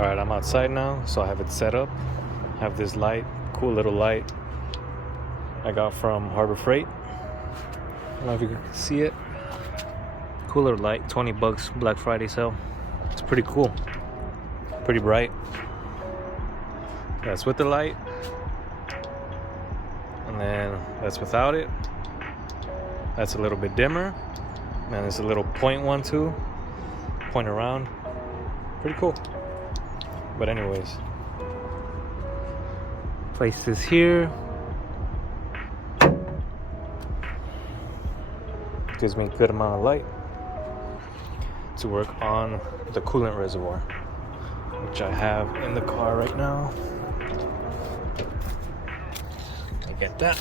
Alright, I'm outside now, so I have it set up. I have this light, cool little light I got from Harbor Freight. I don't know if you can see it. Cool little light, 20 bucks, Black Friday sale. It's pretty cool, pretty bright. That's with the light, and then that's without it. That's a little bit dimmer, and there's a little point one too, point around. Pretty cool. But anyways, place this here. Gives me a good amount of light to work on the coolant reservoir, which I have in the car right now. I get that.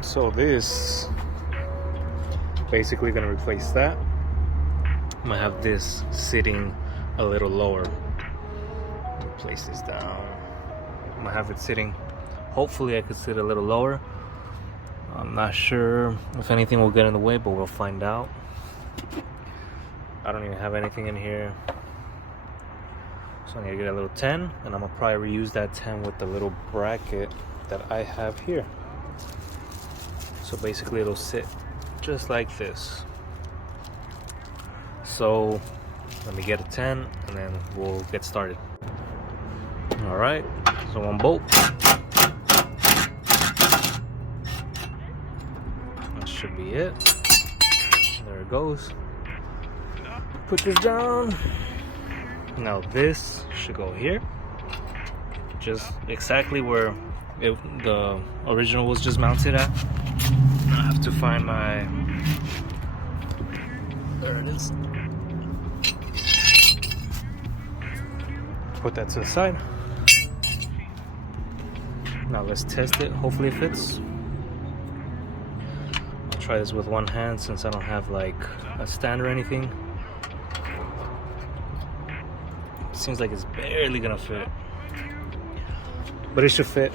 So this basically gonna replace that. I'm gonna have this sitting a little lower. Let me place this down. I'm gonna have it sitting, hopefully I could sit a little lower. I'm not sure if anything will get in the way, but we'll find out. I don't even have anything in here, so I'm gonna get a little 10, and I'm gonna probably reuse that 10 with the little bracket that I have here. So basically it'll sit just like this. So let me get a 10 and then we'll get started. All right, so one bolt. That should be it. There it goes. Put this down. Now this should go here, just exactly where the original was just mounted at. I have to find my, there it is. Put that to the side. Now let's test it, hopefully it fits. I'll try this with one hand since I don't have like a stand or anything. Seems like it's barely gonna fit, but it should fit.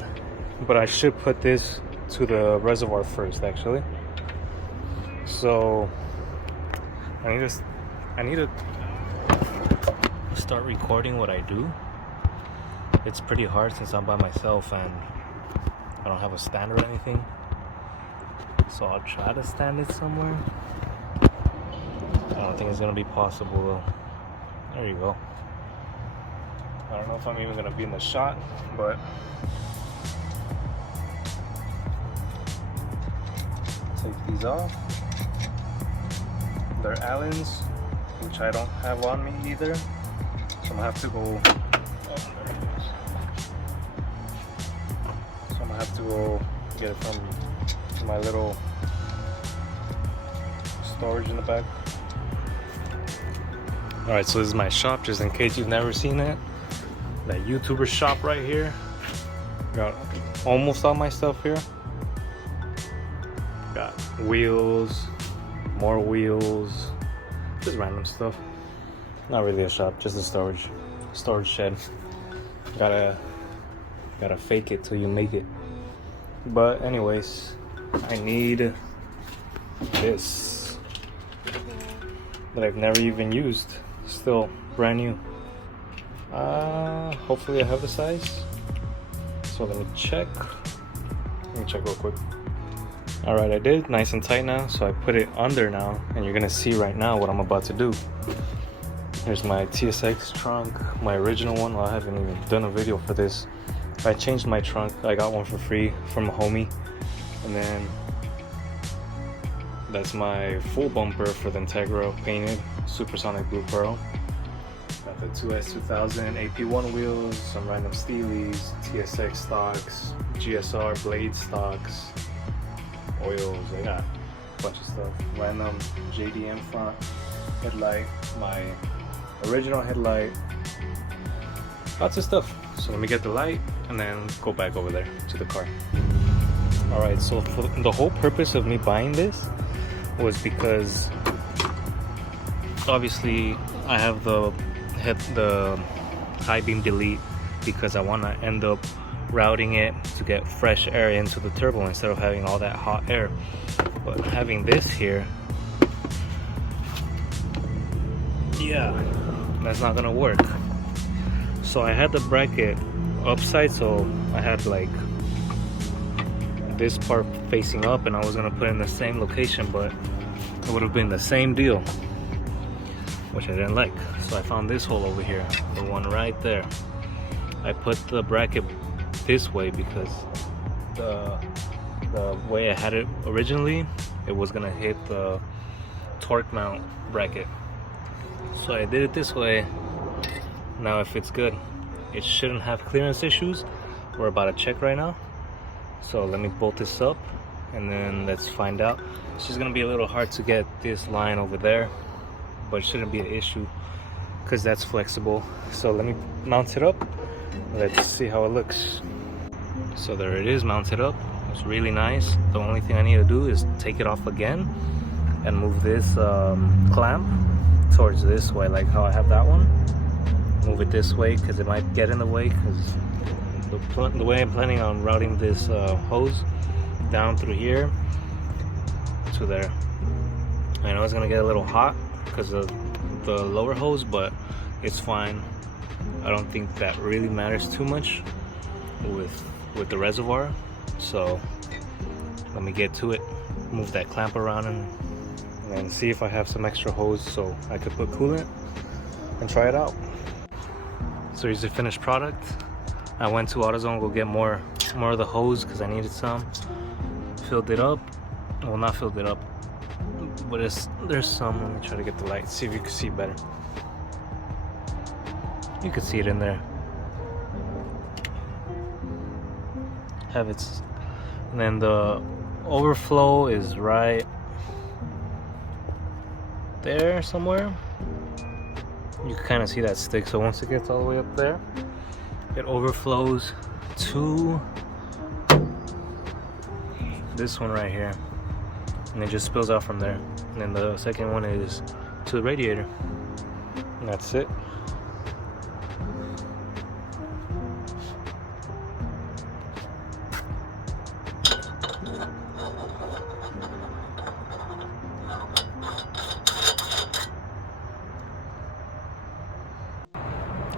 But I should put this to the reservoir first, actually. So I need to start recording what I do. It's pretty hard since I'm by myself and I don't have a stand or anything. So I'll try to stand it somewhere. I don't think it's gonna be possible though. There you go. I don't know if I'm even gonna be in the shot, but take these off. They're Allen's, which I don't have on me either. So I'm gonna have to go. Oh, there it is. So I'm gonna have to go get it from my little storage in the back. All right, so this is my shop, just in case you've never seen it. That YouTuber shop right here. Got almost all my stuff here. Got wheels, more wheels, just random stuff. Not really a shop, just a storage shed. Gotta fake it till you make it. But anyways, I need this that I've never even used. Still brand new. Hopefully I have the size. So let me check real quick. All right, I did, nice and tight now. So I put it under now, and you're gonna see right now what I'm about to do. Here's my TSX trunk, my original one. Well, I haven't even done a video for this. I changed my trunk. I got one for free from a homie. And then that's my full bumper for the Integra painted Supersonic Blue Pearl. Got the 2S2000 AP1 wheels, some random Steelies, TSX stocks, GSR blade stocks, oils. I got a bunch of stuff. Random JDM front headlight, my original headlight, lots of stuff. So let me get the light and then go back over there to the car. All right, so for the whole purpose of me buying this was because obviously I have the high beam delete because I want to end up routing it to get fresh air into the turbo instead of having all that hot air. But having this here yeah, that's not gonna work. So I had the bracket upside, so I had like this part facing up, and I was gonna put it in the same location, but it would have been the same deal, which I didn't like. So I found this hole over here, the one right there. I put the bracket this way because the way I had it originally, it was gonna hit the torque mount bracket. So I did it this way. Now if it's good, it shouldn't have clearance issues. We're about to check right now. So let me bolt this up and then let's find out. It's just gonna be a little hard to get this line over there, but it shouldn't be an issue because that's flexible. So let me mount it up. Let's see how it looks. So there it is, mounted up. It's really nice. The only thing I need to do is take it off again and move this clamp towards this way, like how I have that one. Move it this way because it might get in the way, because the way I'm planning on routing this hose down through here to there. I know it's gonna get a little hot because of the lower hose, but it's fine. I don't think that really matters too much with the reservoir. So let me get to it, move that clamp around and see if I have some extra hose so I could put coolant and try it out. So here's the finished product. I went to AutoZone to go get more of the hose because I needed some. Filled it up. Well, not filled it up, but there's some. Let me try to get the light, see if you can see better. You can see it in there. Have its, and then the overflow is right there somewhere. You can kind of see that stick. So once it gets all the way up there, it overflows to this one right here, and it just spills out from there. And then the second one is to the radiator, and that's it.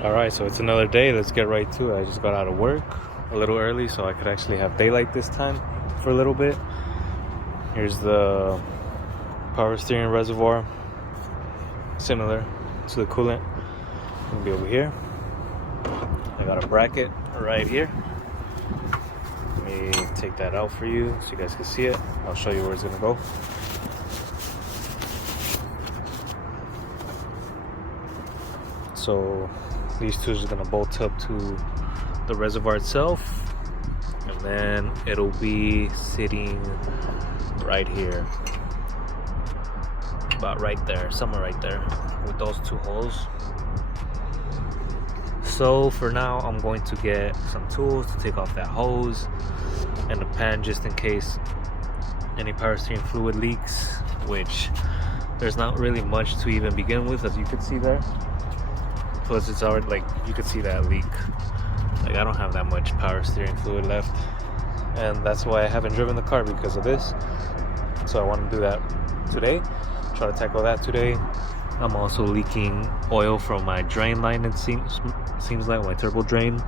Alright, so it's another day. Let's get right to it. I just got out of work a little early so I could actually have daylight this time for a little bit. Here's the power steering reservoir, similar to the coolant. It'll be over here. I got a bracket right here. Let me take that out for you so you guys can see it. I'll show you where it's gonna go. So these two are gonna bolt up to the reservoir itself, and then it'll be sitting right here, about right there, somewhere right there, with those two holes. So for now, I'm going to get some tools to take off that hose and the pan, just in case any power steering fluid leaks, which there's not really much to even begin with, as you can see there. Plus it's already, like, you could see that leak. Like, I don't have that much power steering fluid left, and that's why I haven't driven the car, because of this. So I want to do that today, try to tackle that today. I'm also leaking oil from my drain line, it seems like, my turbo drain.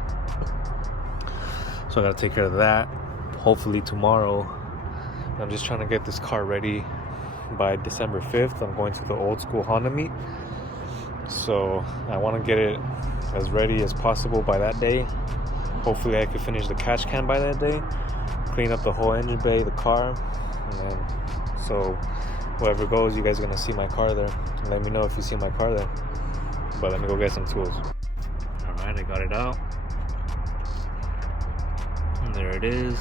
So I gotta take care of that hopefully tomorrow. I'm just trying to get this car ready by December 5th. I'm going to the old school Honda meet, so I want to get it as ready as possible by that day. Hopefully I can finish the catch can by that day, clean up the whole engine bay, the car, and then so whoever goes, you guys are gonna see my car there. Let me know if you see my car there. But let me go get some tools. Alright, I got it out. And there it is.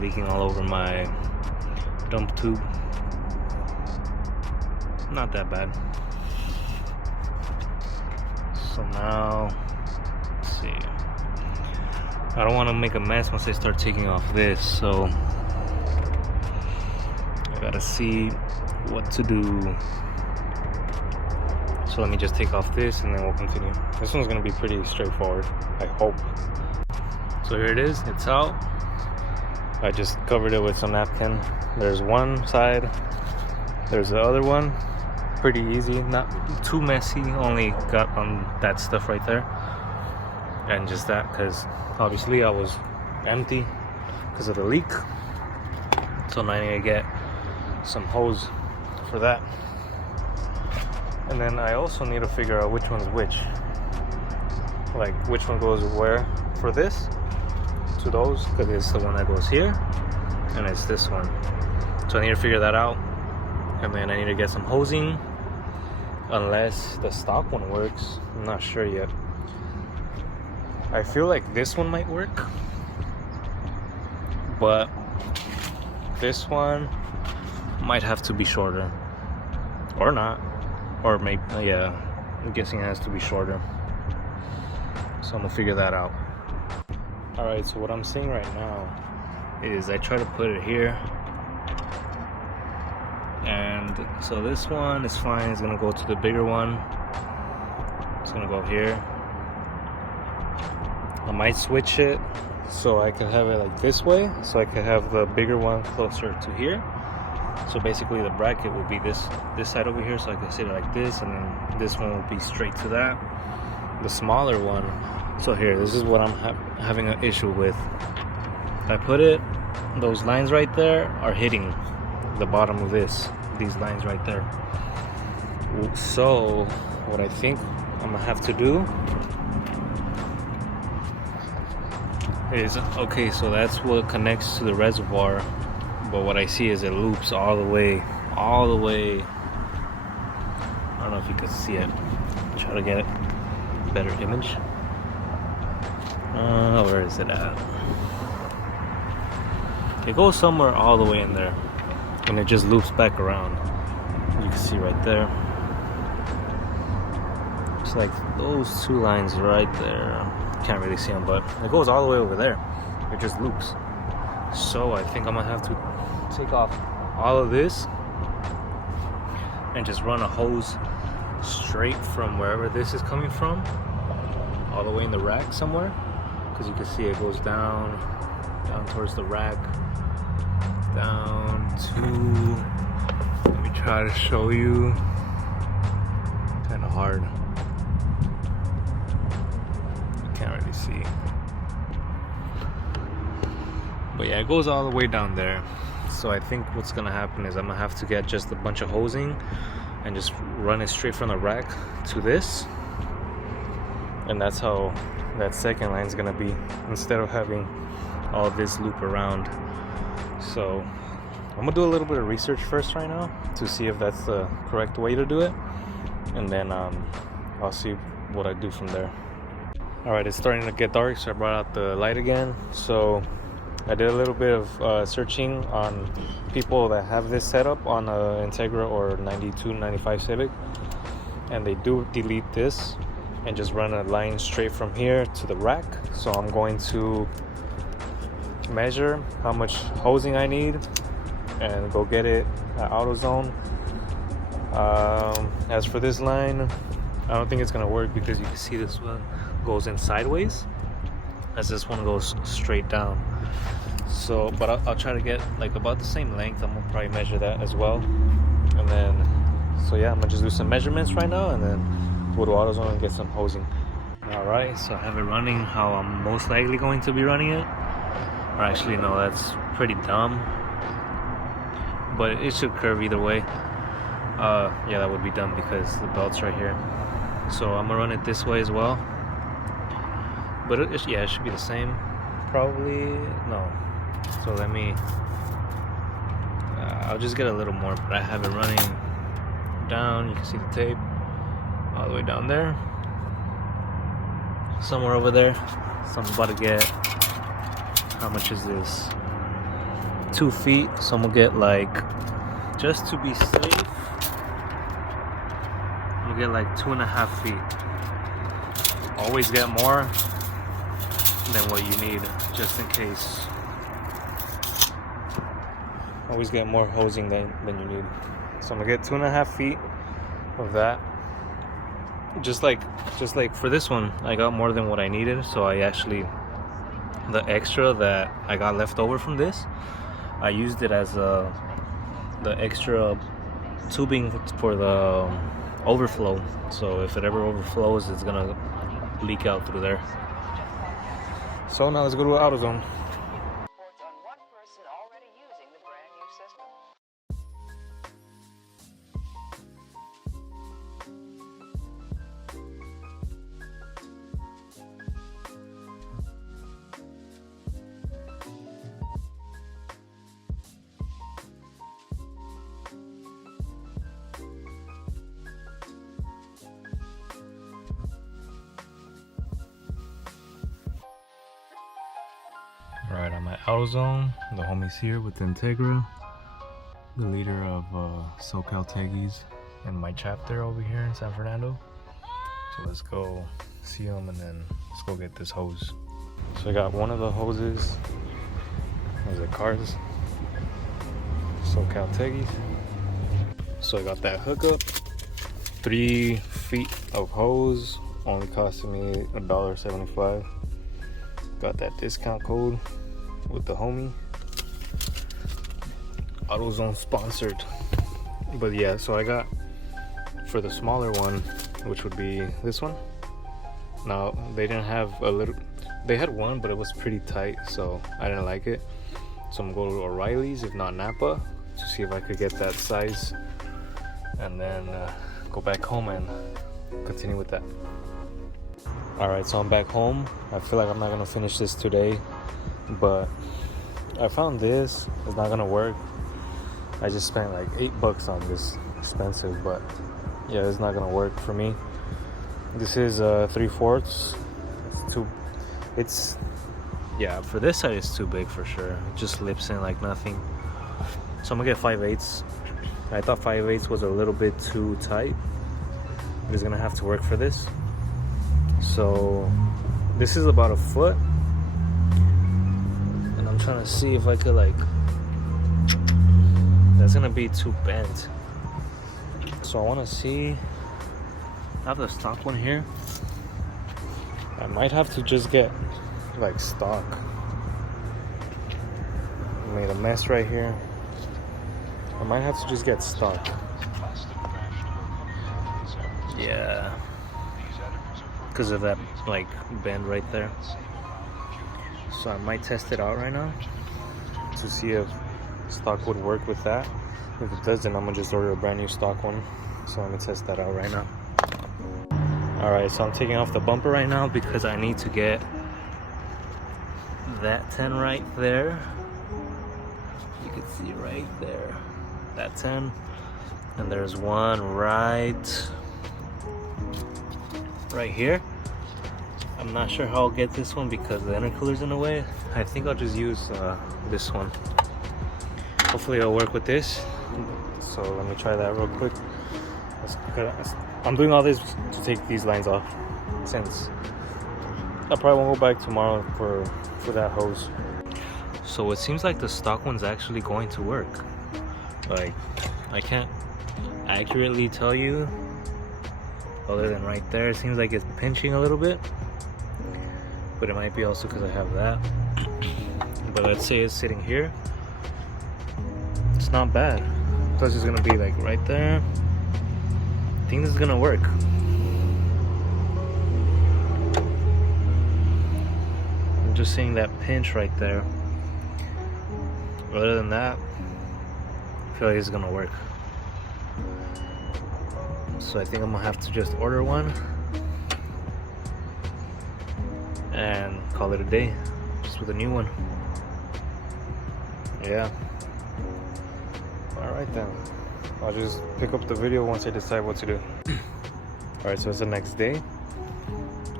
Leaking all over my dump tube. Not that bad. So now, let's see. I don't want to make a mess once I start taking off this, so I gotta see what to do. So let me just take off this and then we'll continue. This one's gonna be pretty straightforward, I hope. So here it is, it's out. I just covered it with some napkin. There's one side, there's the other one, pretty easy, not too messy. Only got on that stuff right there, and just that because obviously I was empty because of the leak. So now I need to get some hose for that, and then I also need to figure out which one's which, like which one goes where for this to those, because it's the one that goes here and it's this one. So I need to figure that out, and then I need to get some hosing, unless the stock one works. I'm not sure yet. I feel like this one might work, but this one might have to be shorter, or not, or maybe, yeah, I'm guessing it has to be shorter. So I'm gonna figure that out. Alright, so what I'm seeing right now is I try to put it here, and so this one is fine. It's gonna go to the bigger one. It's gonna go here. I might switch it so I can have it like this way, so I can have the bigger one closer to here. So basically the bracket will be this side over here, so I can sit it like this, and then this one will be straight to that. The smaller one, so here, this is what I'm having an issue with. I put it, those lines right there are hitting the bottom of these lines right there. So what I think I'm gonna have to do is, okay, so that's what connects to the reservoir, but what I see is it loops all the way. I don't know if you can see it. Try to get a better image. Where is it at? It goes somewhere all the way in there, and it just loops back around. You can see right there. It's like those two lines right there. Can't really see them, but it goes all the way over there. It just loops. So I think I'm gonna have to take off all of this and just run a hose straight from wherever this is coming from all the way in the rack somewhere, because you can see it goes down towards the rack, down to, let me try to show you, kind of hard, can't really see, but yeah, it goes all the way down there. So I think what's gonna happen is I'm gonna have to get just a bunch of hosing and just run it straight from the rack to this, and that's how that second line is gonna be, instead of having all this loop around. So I'm gonna do a little bit of research first right now to see if that's the correct way to do it, and then I'll see what I do from there. Alright, it's starting to get dark, so I brought out the light again. So I did a little bit of searching on people that have this setup on a Integra or 92, 95 Civic, and they do delete this and just run a line straight from here to the rack. So I'm going to measure how much hosing I need and go get it at AutoZone. As for this line, I don't think it's gonna work, because you can see this one goes in sideways as this one goes straight down. So, but I'll try to get like about the same length. I'm gonna probably measure that as well, and then, so yeah, I'm gonna just do some measurements right now and then go to AutoZone and get some hosing. Alright, so I have it running how I'm most likely going to be running it. Or actually, no, that's pretty dumb, but it should curve either way. Yeah, that would be dumb because the belt's right here. So I'm gonna run it this way as well, but yeah, it should be the same, probably. No, so let me, I'll just get a little more, but I have it running down. You can see the tape all the way down there, somewhere over there. So I'm about to get, how much is this, 2 feet. So I'm gonna get, like, just to be safe, I'm gonna get like 2.5 feet. Always get more than what you need, just in case. Always get more hosing than you need. So I'm gonna get 2.5 feet of that. Just like for this one, I got more than what I needed. So I actually, the extra that I got left over from this, I used it as the extra tubing for the overflow. So if it ever overflows, it's gonna leak out through there. So now let's go to AutoZone. Alright, I'm at AutoZone. The homie's here with Integra, the leader of SoCal Teggies and my chapter over here in San Fernando. So let's go see him and then let's go get this hose. So I got one of the hoses. Those are cars. SoCal Teggies. So I got that hookup. 3 feet of hose, only costing me $1.75. Got that discount code with the homie. AutoZone sponsored. But yeah, so I got for the smaller one, which would be this one. Now they didn't have a little, they had one, but it was pretty tight, so I didn't like it. So I'm gonna go to O'Reilly's, if not Napa, to see if I could get that size, and then go back home and continue with that. Alright, so I'm back home. I feel like I'm not gonna finish this today, but I found this. It's not gonna work. I just spent like $8 on this, expensive, but yeah, it's not gonna work for me. This is 3/4. It's too, yeah, for this side it's too big for sure. It just slips in like nothing. So I'm gonna get 5/8. I thought 5/8 was a little bit too tight. It's gonna have to work for this. So this is about 1 foot, and I'm trying to see if I could like, that's gonna be too bent. So I want to see, I have the stock one here. I might have to just get like stock. I made a mess right here. I might have to just get stock. Yeah, because of that like bend right there. So I might test it out right now to see if stock would work with that. If it does, then I'm gonna just order a brand new stock one. So I'm gonna test that out right now. Alright, so I'm taking off the bumper right now because I need to get that 10 right there. You can see right there, that 10. And there's one right here. I'm not sure how I'll get this one because the intercooler's in the way. I think I'll just use this one. Hopefully it'll work with this. So let me try that real quick. I'm doing all this to take these lines off, since I probably won't go back tomorrow for that hose. So it seems like the stock one's actually going to work. Like, I can't accurately tell you, other than right there. It seems like it's pinching a little bit, but it might be also because I have that. But let's say it's sitting here, it's not bad. Plus it's gonna be like right there. I think this is gonna work. I'm just seeing that pinch right there. Other than that, I feel like it's gonna work. So I think I'm gonna have to just order one and call it a day, just with a new one. Yeah. Alright then. I'll just pick up the video once I decide what to do. Alright, so it's the next day.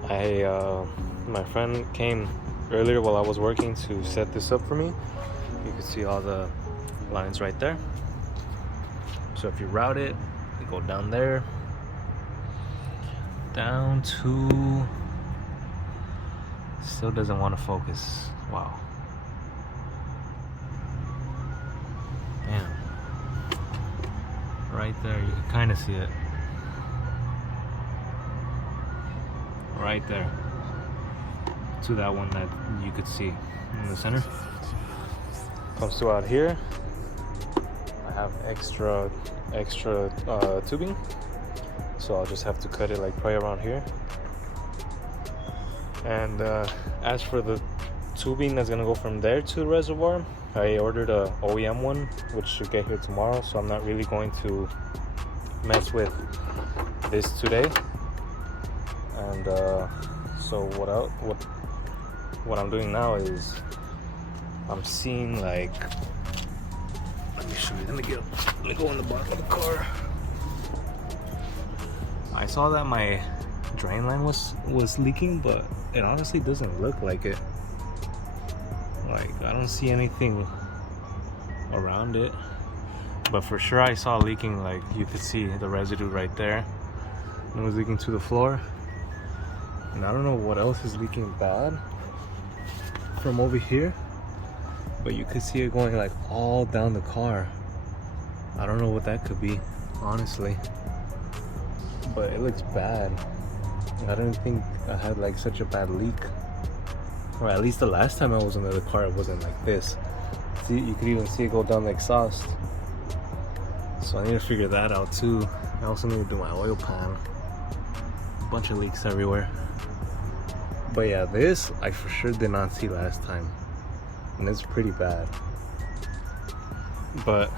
My friend came earlier while I was working to set this up for me. You can see all the lines right there. So if you route it, you go down there, down to, still doesn't want to focus. Wow. Damn. Right there, you can kind of see it. Right there. To that one that you could see in the center. Comes to out here. I have extra tubing, so I'll just have to cut it like probably around here. And as for the tubing that's gonna go from there to the reservoir, I ordered a OEM one, which should get here tomorrow, so I'm not really going to mess with this today. And so what I'm doing now is I'm seeing like, let me show you, let me go in the bottom of the car. I saw that my drain line was leaking, but it honestly doesn't look like it. Like, I don't see anything around it, but for sure I saw leaking. Like, you could see the residue right there, and it was leaking to the floor. And I don't know what else is leaking bad from over here, but you could see it going like all down the car. I don't know what that could be, honestly, but it looks bad. I didn't think I had like such a bad leak, or at least the last time I was in the car it wasn't like this. See, you could even see it go down the exhaust. So I need to figure that out too. I also need to do my oil pan. A bunch of leaks everywhere. But yeah, this I for sure did not see last time, and it's pretty bad. But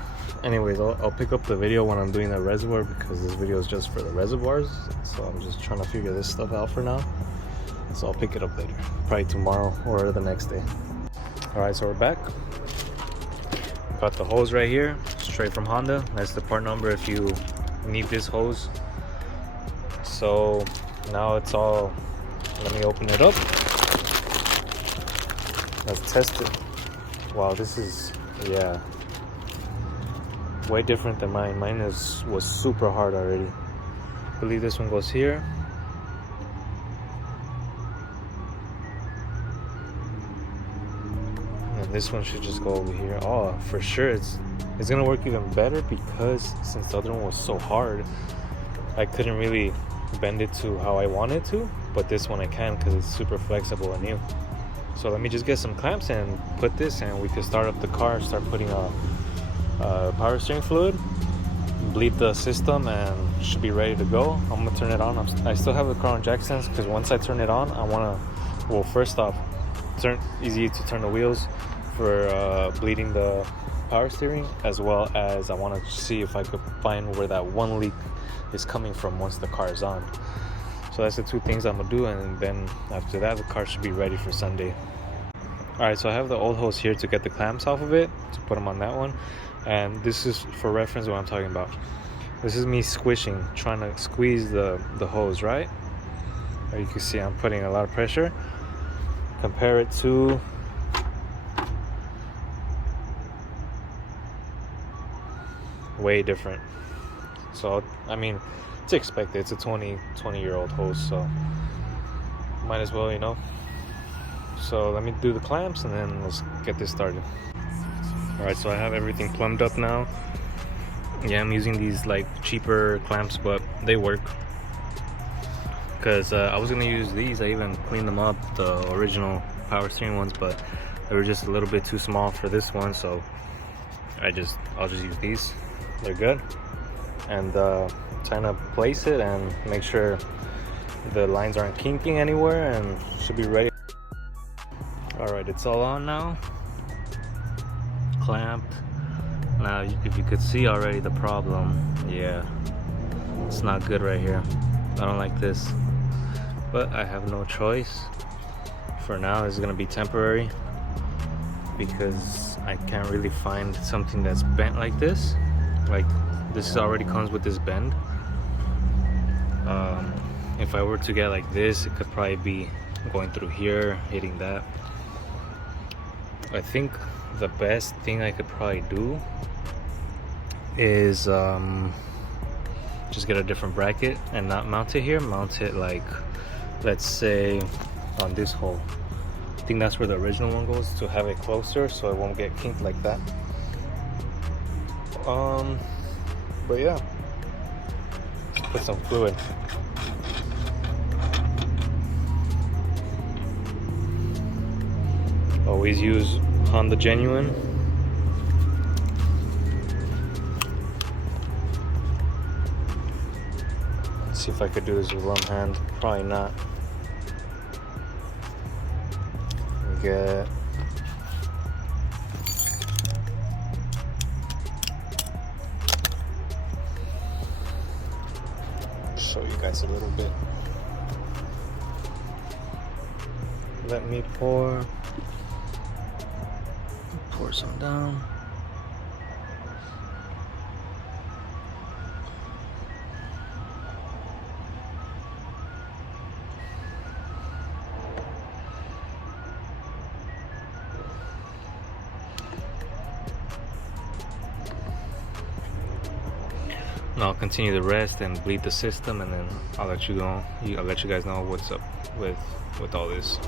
anyways, I'll pick up the video when I'm doing the reservoir, because this video is just for the reservoirs, so I'm just trying to figure this stuff out for now. So I'll pick it up later, probably tomorrow or the next day. Alright, so we're back. Got the hose right here, straight from Honda. That's the part number if you need this hose. So now it's all, let me open it up. Let's test it. Wow, this is, yeah, way different than mine. Mine was super hard already. I believe this one goes here. And this one should just go over here. Oh, for sure it's gonna work even better, because since the other one was so hard, I couldn't really bend it to how I wanted to, but this one I can, because it's super flexible and new. So let me just get some clamps and put this, and we can start up the car, start putting power steering fluid, bleed the system, and should be ready to go. I'm gonna turn it on. I still have the car on jack stands, because once I turn it on, I want to, well, first off, easy to turn the wheels for bleeding the power steering, as well as I want to see if I could find where that one leak is coming from once the car is on. So that's the two things I'm gonna do, and then after that the car should be ready for Sunday. Alright, so I have the old hose here to get the clamps off of it, to put them on that one. And this is for reference what I'm talking about. This is me squishing, trying to squeeze the hose, right? You can see I'm putting a lot of pressure. Compare it to way different. So I mean, it's expected. It's a 20-year-old hose, so might as well, you know. So let me do the clamps, and then let's get this started. Alright, so I have everything plumbed up now. Yeah, I'm using these like cheaper clamps, but they work. Because I was gonna use these. I even cleaned them up, the original power steering ones, but they were just a little bit too small for this one, so I'll just use these. They're good. And trying to place it and make sure the lines aren't kinking anywhere, and should be ready. Alright, it's all on now. Clamped. Now if you could see already the problem, yeah, it's not good right here. I don't like this, but I have no choice. For now it's gonna be temporary, because I can't really find something that's bent like this. Like, this already comes with this bend. If I were to get like this, it could probably be going through here, hitting that. I think the best thing I could probably do is just get a different bracket and not mount it here. Mount it like, let's say, on this hole. I think that's where the original one goes, to have it closer so it won't get kinked like that. But yeah, put some fluid. Always use Honda Genuine. See if I could do this with one hand. Probably not. We get show you guys a little bit. Let me pour some down. And I'll continue the rest and bleed the system, and then I'll let you guys know what's up with all this.